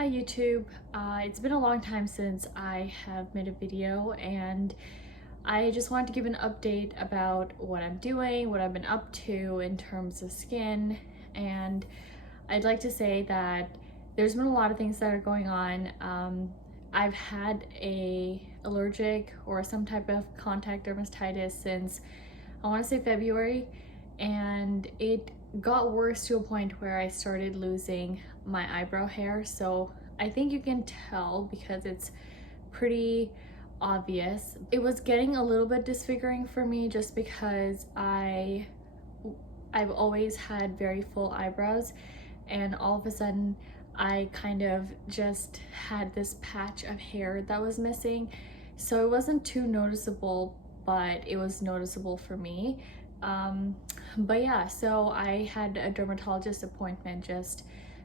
Hi YouTube. It's been a long time since I have made a video, and I just wanted to give an update about what I'm doing, what I've been up to in terms of skin. And I'd like to say that there's been a lot of things that are going on. I've had a allergic or some type of contact dermatitis since I want to say February, and it got worse to a point where I started losing my eyebrow hair. So I think you can tell because it's pretty obvious. It was getting a little bit disfiguring for me just because I've always had very full eyebrows, and all of a sudden I kind of just had this patch of hair that was missing. So it wasn't too noticeable, but it was noticeable for me. But yeah, so I had a dermatologist appointment just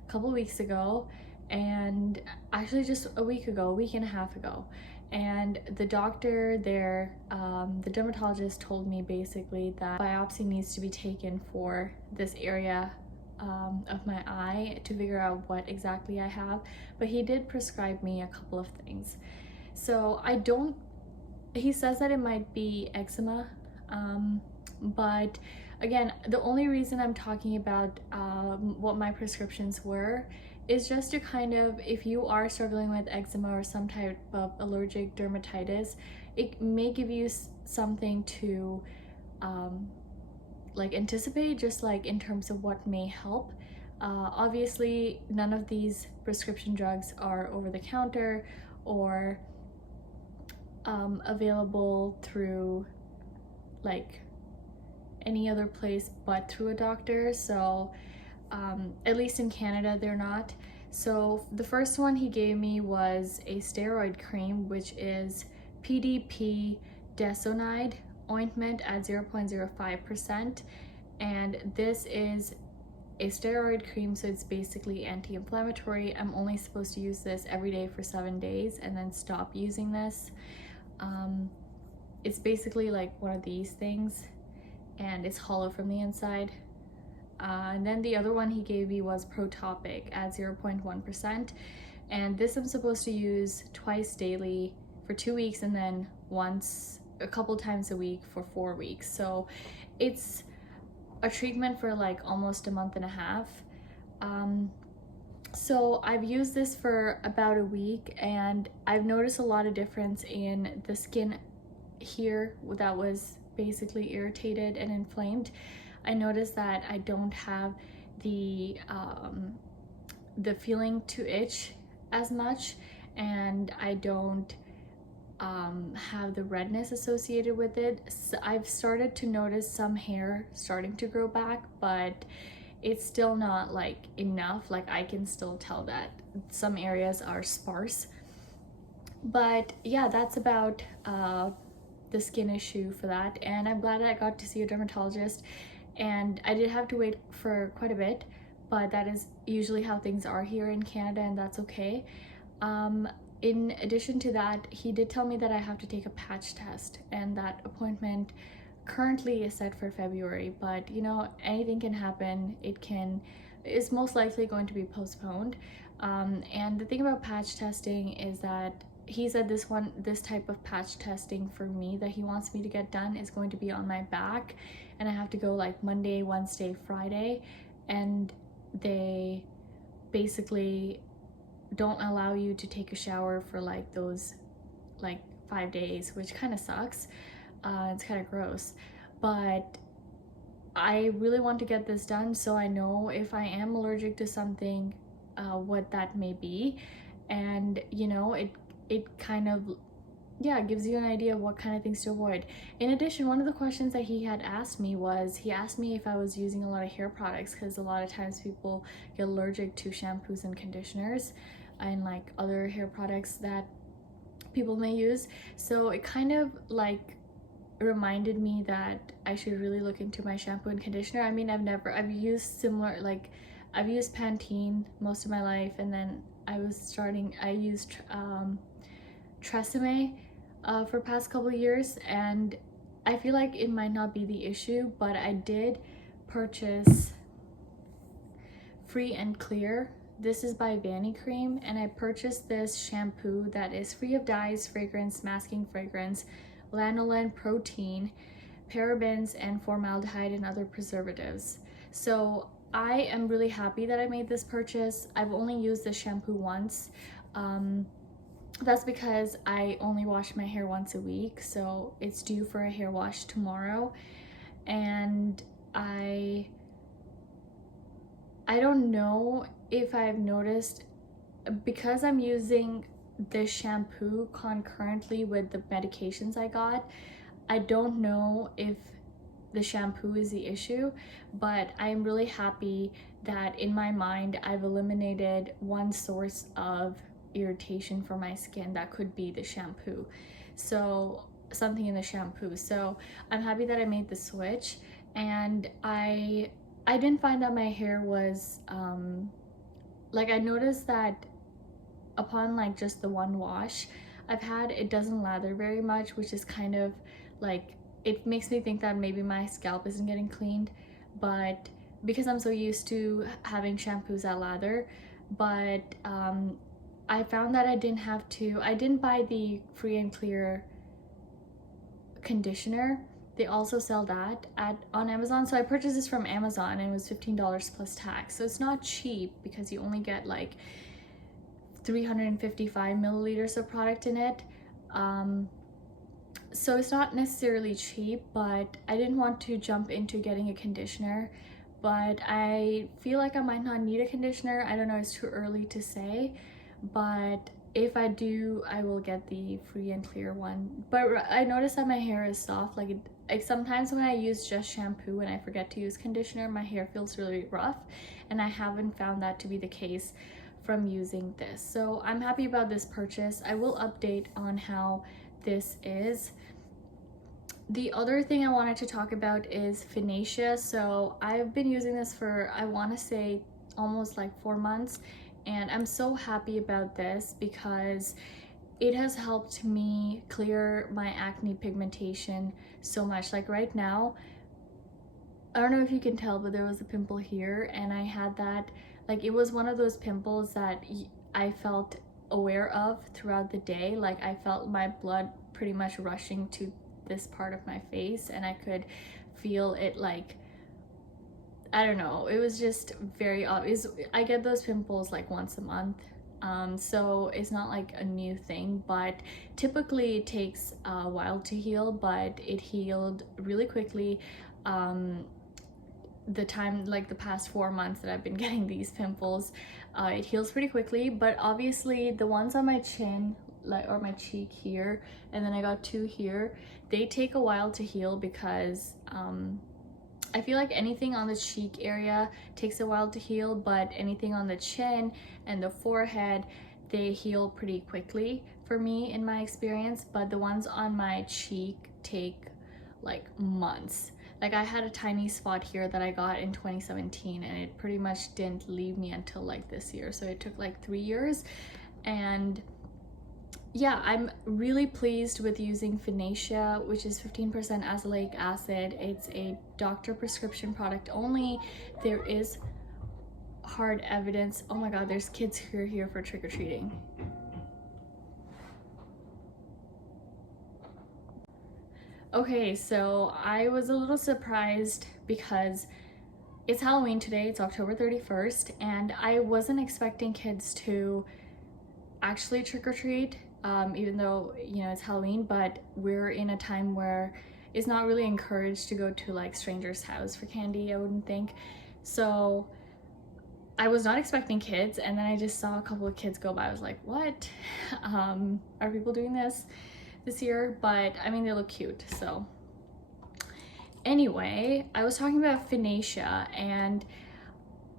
a couple weeks ago, and actually just a week and a half ago. And the doctor there, the dermatologist told me basically that biopsy needs to be taken for this area of my eye to figure out what exactly I have. But he did prescribe me a couple of things. So he says that it might be eczema, but again, the only reason I'm talking about what my prescriptions were is just to kind of, if you are struggling with eczema or some type of allergic dermatitis, it may give you something to like anticipate, just like in terms of what may help. Obviously, none of these prescription drugs are over the counter or available through like any other place but through a doctor. So at least in Canada they're not. So the first one he gave me was a steroid cream, which is PDP desonide ointment at 0.05%, and this is a steroid cream, so it's basically anti-inflammatory. I'm only supposed to use this every day for 7 days and then stop using this. It's basically like one of these things, and it's hollow from the inside. And then the other one he gave me was Protopic at 0.1%, and this I'm supposed to use twice daily for 2 weeks, and then once a couple times a week for 4 weeks. So it's a treatment for like almost a month and a half. So I've used this for about a week, and I've noticed a lot of difference in the skin here that was basically irritated and inflamed. I noticed that I don't have the feeling to itch as much, and I don't have the redness associated with it. So I've started to notice some hair starting to grow back, but it's still not like enough. Like I can still tell that some areas are sparse. But yeah, that's about the skin issue for that, and I'm glad that I got to see a dermatologist. And I did have to wait for quite a bit, but that is usually how things are here in Canada, and that's okay. In addition to that, he did tell me that I have to take a patch test, and that appointment currently is set for February, but you know, anything can happen. It's most likely going to be postponed. And the thing about patch testing is that he said this type of patch testing for me that he wants me to get done is going to be on my back, and I have to go like Monday, Wednesday, Friday, and they basically don't allow you to take a shower for like those like 5 days, which kind of sucks. It's kind of gross, but I really want to get this done so I know if I am allergic to something, what that may be. And you know, it kind of, yeah, gives you an idea of what kind of things to avoid. In addition, one of the questions that he had asked me was, he asked me if I was using a lot of hair products, because a lot of times people get allergic to shampoos and conditioners and like other hair products that people may use. So it kind of like reminded me that I should really look into my shampoo and conditioner. I mean, I've used similar, like I've used Pantene most of my life, and then I used Tresemme for past couple of years, and I feel like it might not be the issue, but I did purchase Free and Clear This is by Vanny Cream, and I purchased this shampoo that is free of dyes, fragrance, masking fragrance, lanolin, protein, parabens, and formaldehyde and other preservatives. So I am really happy that I made this purchase. I've only used this shampoo once. That's because I only wash my hair once a week, so it's due for a hair wash tomorrow. And I don't know if I've noticed, because I'm using this shampoo concurrently with the medications I got, I don't know if the shampoo is the issue, but I'm really happy that in my mind I've eliminated one source of irritation for my skin that could be the shampoo. So something in the shampoo. So I'm happy that I made the switch, and I didn't find that my hair was like, I noticed that upon like just the one wash I've had, it doesn't lather very much, which is kind of like, it makes me think that maybe my scalp isn't getting cleaned, but because I'm so used to having shampoos that lather. But I found that I didn't buy the Free and Clear conditioner. They also sell that on Amazon. So I purchased this from Amazon, and it was $15 plus tax. So it's not cheap because you only get like 355 milliliters of product in it. So it's not necessarily cheap, but I didn't want to jump into getting a conditioner. But I feel like I might not need a conditioner. I don't know, it's too early to say. But if I do, I will get the Free and Clear one. But I noticed that my hair is soft. Like sometimes when I use just shampoo and I forget to use conditioner, my hair feels really rough, and I haven't found that to be the case from using this. So I'm happy about this purchase. I will update on how this is. The other thing I wanted to talk about is Finacea. So I've been using this for, I want to say, almost like 4 months, and I'm so happy about this because it has helped me clear my acne pigmentation so much. Like right now, I don't know if you can tell, but there was a pimple here, and I had that, like, it was one of those pimples that I felt aware of throughout the day. Like I felt my blood pretty much rushing to this part of my face, and I could feel it, like, I don't know, it was just very obvious. I get those pimples like once a month, so it's not like a new thing, but typically it takes a while to heal, but it healed really quickly. The time, like the past 4 months that I've been getting these pimples, it heals pretty quickly. But obviously the ones on my chin, like, or my cheek here, and then I got 2 here, they take a while to heal because I feel like anything on the cheek area takes a while to heal, but anything on the chin and the forehead, they heal pretty quickly for me in my experience. But the ones on my cheek take like months. Like I had a tiny spot here that I got in 2017, and it pretty much didn't leave me until like this year. So it took like 3 years. And yeah, I'm really pleased with using Finacea, which is 15% azelaic acid. It's a doctor prescription product only. There is hard evidence. Oh my god, there's kids here for trick-or-treating. Okay, so I was a little surprised because it's Halloween today. It's October 31st, and I wasn't expecting kids to actually trick-or-treat, even though, you know, it's Halloween, but we're in a time where it's not really encouraged to go to like strangers' house for candy, I wouldn't think. So I was not expecting kids, and then I just saw a couple of kids go by. I was like, what? Are people doing this year? But I mean, they look cute. So anyway, I was talking about Finacea, and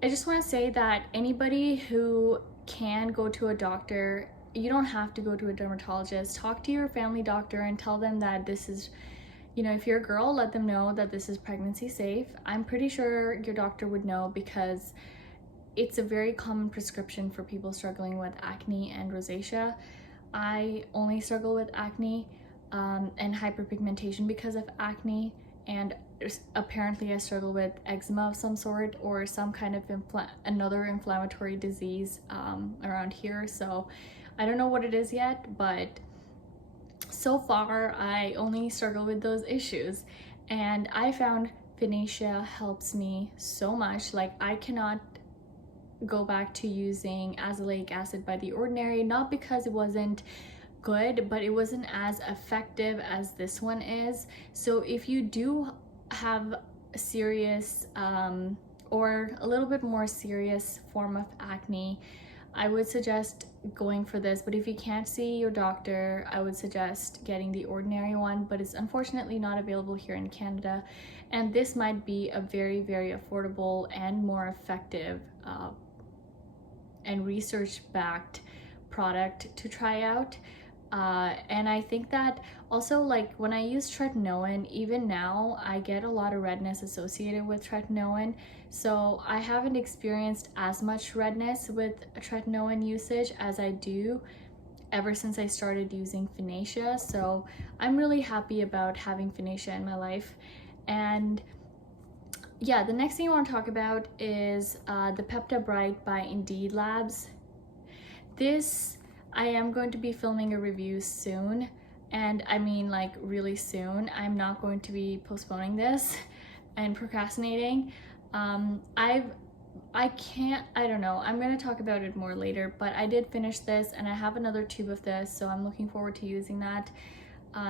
I just want to say that anybody who can go to a doctor, you don't have to go to a dermatologist. Talk to your family doctor and tell them that this is, you know, if you're a girl, let them know that this is pregnancy safe. I'm pretty sure your doctor would know because it's a very common prescription for people struggling with acne and rosacea. I only struggle with acne and hyperpigmentation because of acne, and apparently I struggle with eczema of some sort or some kind of another inflammatory disease around here. So I don't know what it is yet, but so far I only struggle with those issues, and I found Finacea helps me so much. Like, I cannot go back to using azelaic acid by The Ordinary, not because it wasn't good, but it wasn't as effective as this one is. So if you do have a serious or a little bit more serious form of acne, I would suggest going for this. But if you can't see your doctor, I would suggest getting The Ordinary one, but it's unfortunately not available here in Canada, and this might be a very, very affordable and more effective and research-backed product to try out. And I think that also, like, when I use tretinoin, even now I get a lot of redness associated with tretinoin, so I haven't experienced as much redness with tretinoin usage as I do ever since I started using Finacea. So I'm really happy about having Finacea in my life. And yeah, the next thing I want to talk about is the Pepta Bright by Indeed Labs. This, I am going to be filming a review soon, and I mean like really soon. I'm not going to be postponing this and procrastinating. I don't know, I'm going to talk about it more later, but I did finish this and I have another tube of this, so I'm looking forward to using that.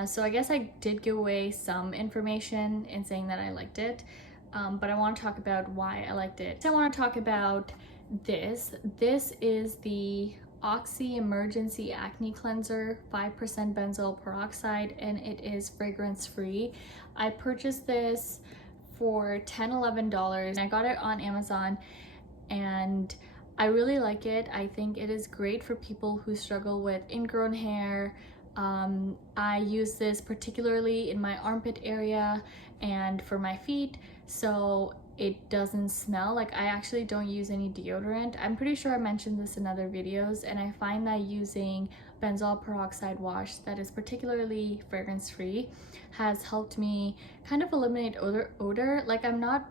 So I guess I did give away some information in saying that I liked it. But I want to talk about why I liked it. So I want to talk about this. This is the Oxy Emergency Acne Cleanser, 5% benzoyl peroxide, and it is fragrance free. I purchased this for $10-11. I got it on Amazon and I really like it. I think it is great for people who struggle with ingrown hair. I use this particularly in my armpit area and for my feet, so it doesn't smell. Like, I actually don't use any deodorant. I'm pretty sure I mentioned this in other videos, and I find that using benzoyl peroxide wash that is particularly fragrance free has helped me kind of eliminate odor. Like, I'm not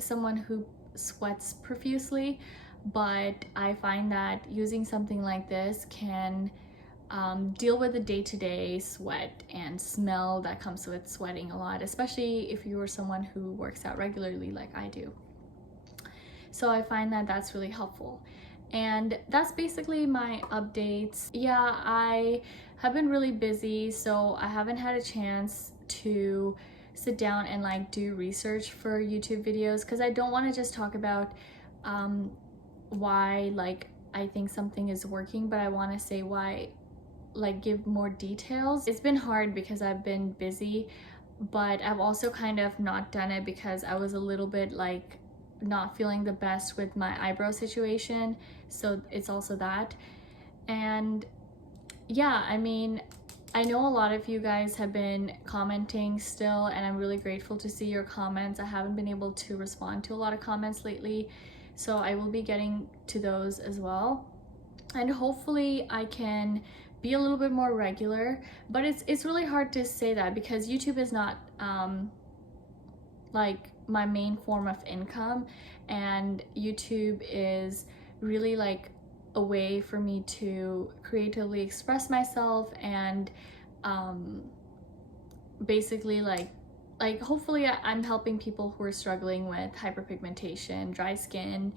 someone who sweats profusely, but I find that using something like this can deal with the day-to-day sweat and smell that comes with sweating a lot, especially if you are someone who works out regularly like I do. So I find that that's really helpful. And that's basically my updates. Yeah, I have been really busy, so I haven't had a chance to sit down and like do research for YouTube videos, because I don't want to just talk about why like I think something is working, but I want to say why, like give more details. It's been hard because I've been busy, but I've also kind of not done it because I was a little bit like not feeling the best with my eyebrow situation, so it's also that. And yeah, I mean, I know a lot of you guys have been commenting still, and I'm really grateful to see your comments. I haven't been able to respond to a lot of comments lately, so I will be getting to those as well, and hopefully I can be a little bit more regular. But it's really hard to say that because YouTube is not like my main form of income, and YouTube is really like a way for me to creatively express myself and basically like hopefully I'm helping people who are struggling with hyperpigmentation, dry skin,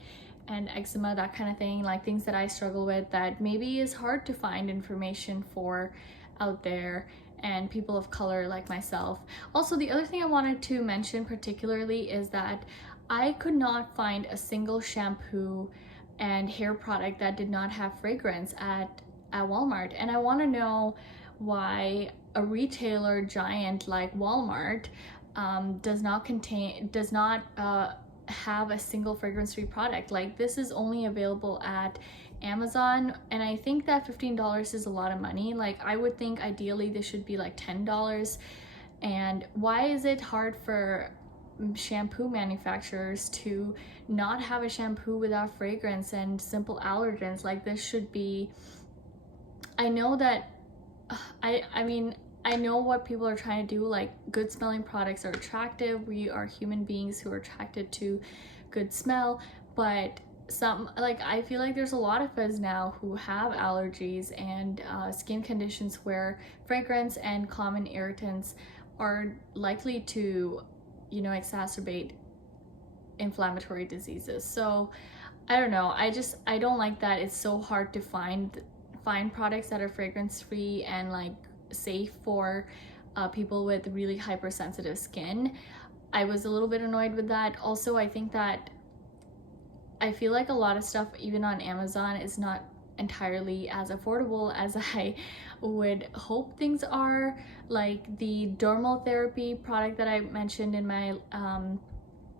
and eczema, that kind of thing, like things that I struggle with that maybe is hard to find information for out there, and people of color like myself. Also, the other thing I wanted to mention particularly is that I could not find a single shampoo and hair product that did not have fragrance at Walmart, and I want to know why a retailer giant like Walmart does not have a single fragrance-free product. Like, this is only available at Amazon, and I think that $15 is a lot of money. Like, I would think ideally this should be like $10. And why is it hard for shampoo manufacturers to not have a shampoo without fragrance and simple allergens? Like, this should be, I know that I mean, I know what people are trying to do, like good smelling products are attractive. We are human beings who are attracted to good smell, but some, like, I feel like there's a lot of us now who have allergies and skin conditions where fragrance and common irritants are likely to, you know, exacerbate inflammatory diseases. So I don't know, I don't like that it's so hard to find products that are fragrance free and like safe for people with really hypersensitive skin. I was a little bit annoyed with that. Also, I think that I feel like a lot of stuff even on Amazon is not entirely as affordable as I would hope things are. Like the dermal therapy product that I mentioned in my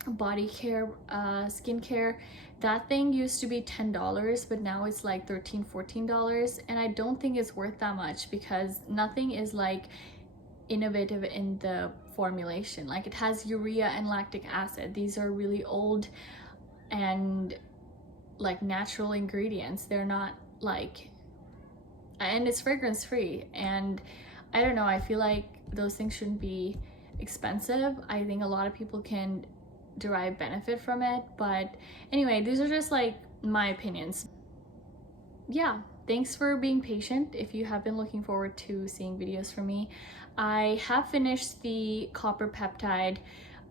body care, skincare, that thing used to be $10, but now it's like $13-14, and I don't think it's worth that much because nothing is like innovative in the formulation. Like it has urea and lactic acid. These are really old and like natural ingredients. They're not like, and it's fragrance free, and I don't know, I feel like those things shouldn't be expensive. I think a lot of people can derive benefit from it, but anyway, these are just like my opinions. Yeah, thanks for being patient. If you have been looking forward to seeing videos from me, I have finished the copper peptide,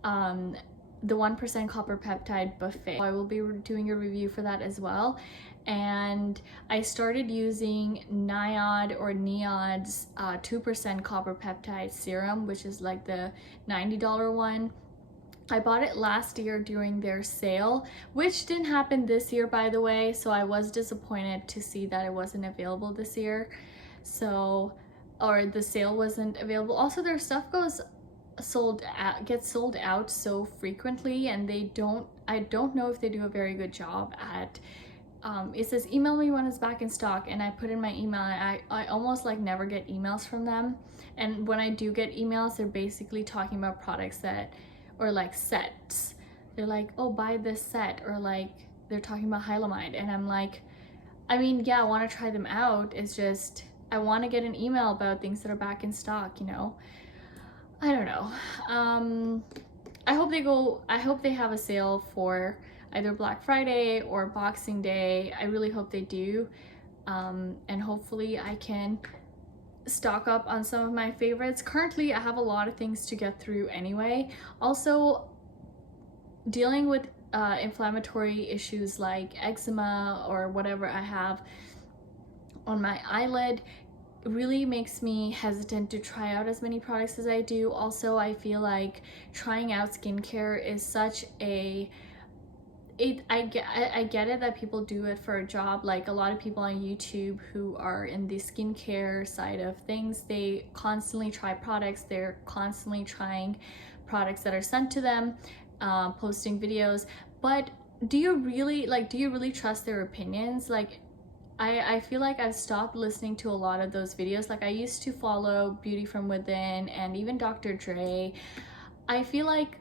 the 1% copper peptide buffet. I will be doing a review for that as well. And I started using Niod or Neod's 2% copper peptide serum, which is like the $90 one. I bought it last year during their sale, which didn't happen this year, by the way, so I was disappointed to see that it wasn't available this year. So, or the sale wasn't available. Also, their stuff gets sold out so frequently, and I don't know if they do a very good job at, it says email me when it's back in stock, and I put in my email, and I almost like never get emails from them. And when I do get emails, they're basically talking about products that, or like sets. They're like, oh, buy this set, or like they're talking about Hylamide, and I'm like, I mean, yeah, I want to try them out. It's just I want to get an email about things that are back in stock, you know. I don't know. I hope they have a sale for either Black Friday or Boxing Day. I really hope they do, and hopefully I can stock up on some of my favorites. Currently, I have a lot of things to get through anyway. Also, dealing with inflammatory issues like eczema or whatever I have on my eyelid really makes me hesitant to try out as many products as I do. Also, I feel like trying out skincare is such a I get it that people do it for a job. Like a lot of people on YouTube who are in the skincare side of things, they constantly try products. They're constantly trying products that are sent to them, posting videos. But do you really trust their opinions? Like, I feel like I've stopped listening to a lot of those videos. Like I used to follow Beauty From Within and even Dr. Dre. I feel like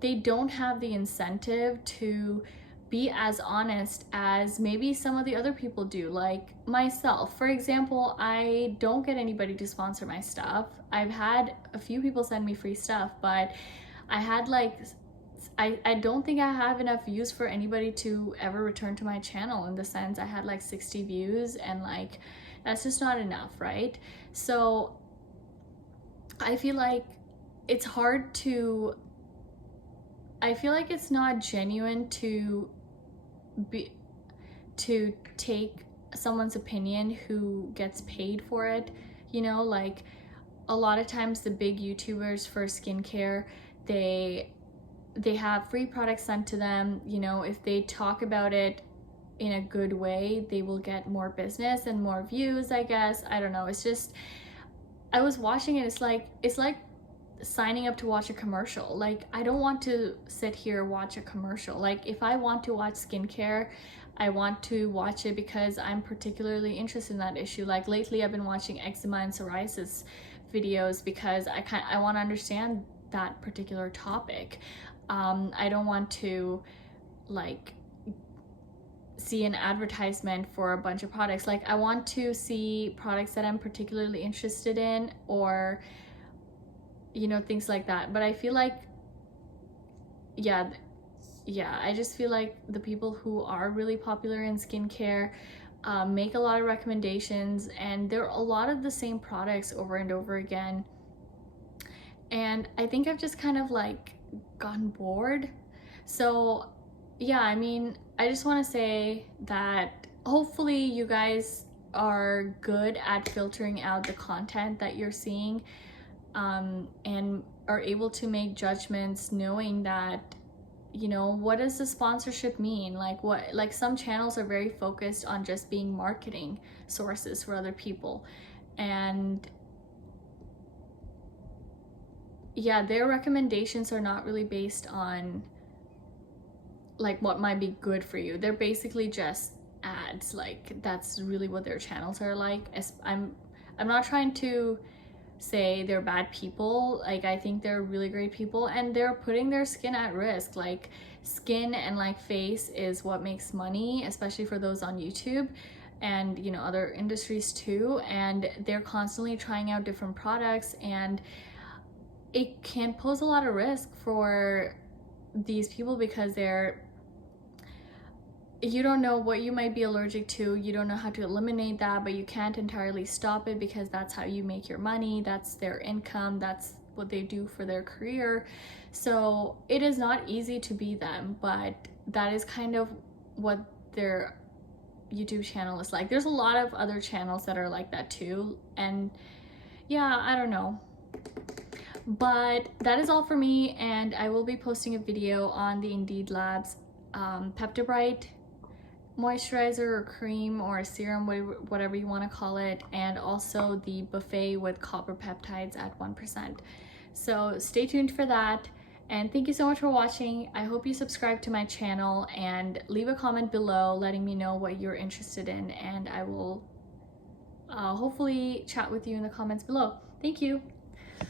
they don't have the incentive to be as honest as maybe some of the other people do, like myself. For example, I don't get anybody to sponsor my stuff. I've had a few people send me free stuff, but I had like, I don't think I have enough views for anybody to ever return to my channel, in the sense I had like 60 views, and like that's just not enough, right? So I feel like it's hard to, I feel like it's not genuine to take someone's opinion who gets paid for it, you know. Like a lot of times the big YouTubers for skincare, they have free products sent to them, you know. If they talk about it in a good way, they will get more business and more views, I guess. I don't know, it's just, I was watching it, it's like signing up to watch a commercial. Like I don't want to sit here and watch a commercial. Like if I want to watch skincare, I want to watch it because I'm particularly interested in that issue. Like lately I've been watching eczema and psoriasis videos because I want to understand that particular topic. I don't want to like see an advertisement for a bunch of products. Like I want to see products that I'm particularly interested in, or you know, things like that. But I feel like, yeah, I just feel like the people who are really popular in skincare make a lot of recommendations, and there are a lot of the same products over and over again. And I think I've just kind of like gotten bored. So yeah, I mean, I just want to say that hopefully you guys are good at filtering out the content that you're seeing, and are able to make judgments knowing that, you know, what does the sponsorship mean? Like what, like some channels are very focused on just being marketing sources for other people, and yeah, their recommendations are not really based on like what might be good for you. They're basically just ads. Like that's really what their channels are like. I'm not trying to say they're bad people. Like I think they're really great people, and they're putting their skin at risk. Like skin and like face is what makes money, especially for those on YouTube and, you know, other industries too. And they're constantly trying out different products, and it can pose a lot of risk for these people because you don't know what you might be allergic to, you don't know how to eliminate that, but you can't entirely stop it because that's how you make your money, that's their income, that's what they do for their career. So it is not easy to be them, but that is kind of what their YouTube channel is like. There's a lot of other channels that are like that too, and yeah, I don't know. But that is all for me, and I will be posting a video on the Indeed Labs Peptibright moisturizer or cream or serum, whatever you want to call it, and also the buffet with copper peptides at 1%. So stay tuned for that, and thank you so much for watching. I hope you subscribe to my channel and leave a comment below letting me know what you're interested in, and I will hopefully chat with you in the comments below. Thank you.